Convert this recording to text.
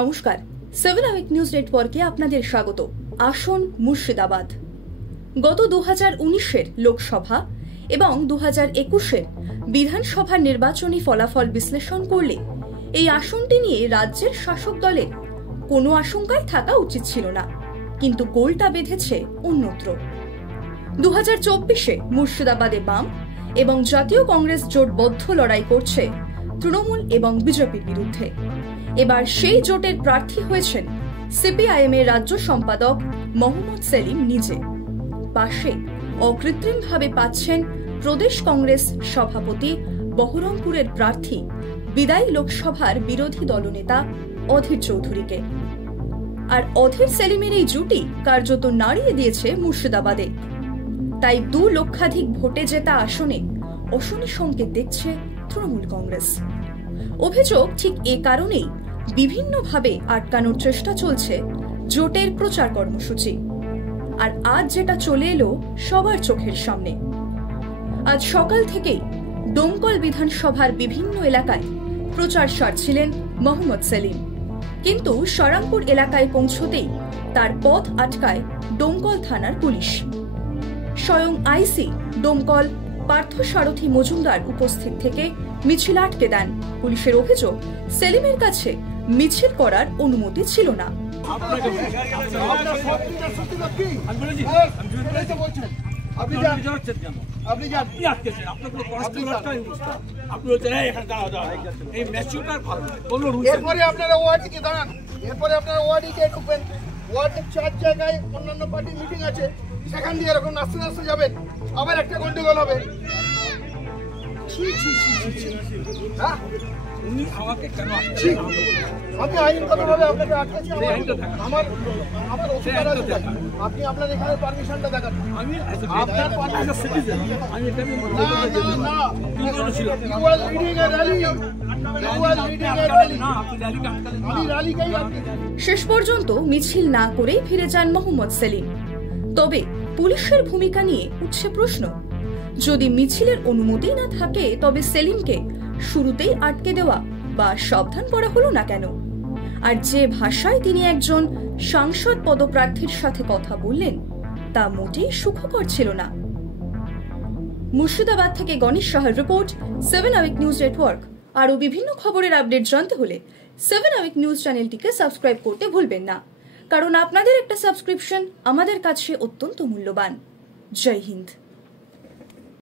নমস্কার, 7 hour news নেটওয়ার্কে আপনাদের স্বাগত। আসন মুর্শিদাবাদ। গত 2019-এর লোকসভা এবং 2021-এর বিধানসভার নির্বাচনী ফলাফল বিশ্লেষণ করলে এই আসনটি নিয়ে রাজ্যের শাসক দলের কোনো আশঙ্কায় থাকা উচিত ছিল না, কিন্তু গোলটা বেঁধেছে অন্যত্র। 2024-এ মুর্শিদাবাদে বাম এবং জাতীয় কংগ্রেস জোটবদ্ধ লড়াই করছে তৃণমূল এবং বিজেপির বিরুদ্ধে। এবার সেই জোটের প্রার্থী হয়েছেন সিপিআইএম এর রাজ্য সম্পাদক মোহাম্মদ সেলিম নিজে। পাশে অকৃত্রিমভাবে পাচ্ছেন প্রদেশ কংগ্রেস সভাপতি বহরমপুরের প্রার্থী বিদায়ী লোকসভার বিরোধী দলনেতা অধীর চৌধুরীকে। আর অধীর সেলিমের এই জুটি কার্যত নাড়িয়ে দিয়েছে মুর্শিদাবাদে। তাই 2 লক্ষাধিক ভোটে জেতা আসনে অশনি সংকেত দেখছে তৃণমূল কংগ্রেস। অভিযোগ ঠিক এ কারণেই বিভিন্নভাবে আটকানোর চেষ্টা চলছে জোটের প্রচার কর্মসূচি। আর আজ যেটা চলে এলো সবার চোখের সামনে, আজ সকাল থেকেই ডোমকল বিধানসভার বিভিন্ন এলাকায় প্রচার সারছিলেন মোহাম্মদ সেলিম, কিন্তু সরামপুর এলাকায় পৌঁছতেই তার পথ আটকায় ডোমকল থানার পুলিশ। স্বয়ং আইসি ডোমকল পার্থসারথী মজুমদার উপস্থিত থেকে মিছিল আটকে দেন। পুলিশের অভিযোগ, সেলিমের কাছে মিছিল করার অনুমতি ছিল না। অন্যান্য পার্টির মিটিং আছে, সেখান দিয়ে এরকম নাচতে নাচতে যাবেন, আবার একটা গন্ডগোল হবে। আমি আইনগতভাবে আপনাকে আটকেছি, আপনি আপনার এখানে পারমিশনটা দেখান। শেষ পর্যন্ত মিছিল না করেই ফিরে যান মোহাম্মদ সেলিম। তবে পুলিশের ভূমিকা নিয়ে উঠছে প্রশ্ন, যদি মিছিলের অনুমতি না থাকে তবে সেলিমকে শুরুতেই আটকে দেওয়া বা সাবধান করা হলো না কেন? আর যে ভাষায় তিনি একজন সাংসদ পদপ্রার্থীর সাথে কথা বললেন তা মোটেই সুখকর ছিল না। মুর্শিদাবাদ থেকে গণেশ সাহার রিপোর্ট, 7 আওয়ার নিউজ নেটওয়ার্ক। আরও বিভিন্ন খবরের আপডেট জানতে হলে 7 আওয়ার নিউজ চ্যানেলটিকে সাবস্ক্রাইব করতে ভুলবেন না, কারণ আপনাদের একটা সাবস্ক্রিপশন আমাদের কাছে অত্যন্ত মূল্যবান। জয় হিন্দ।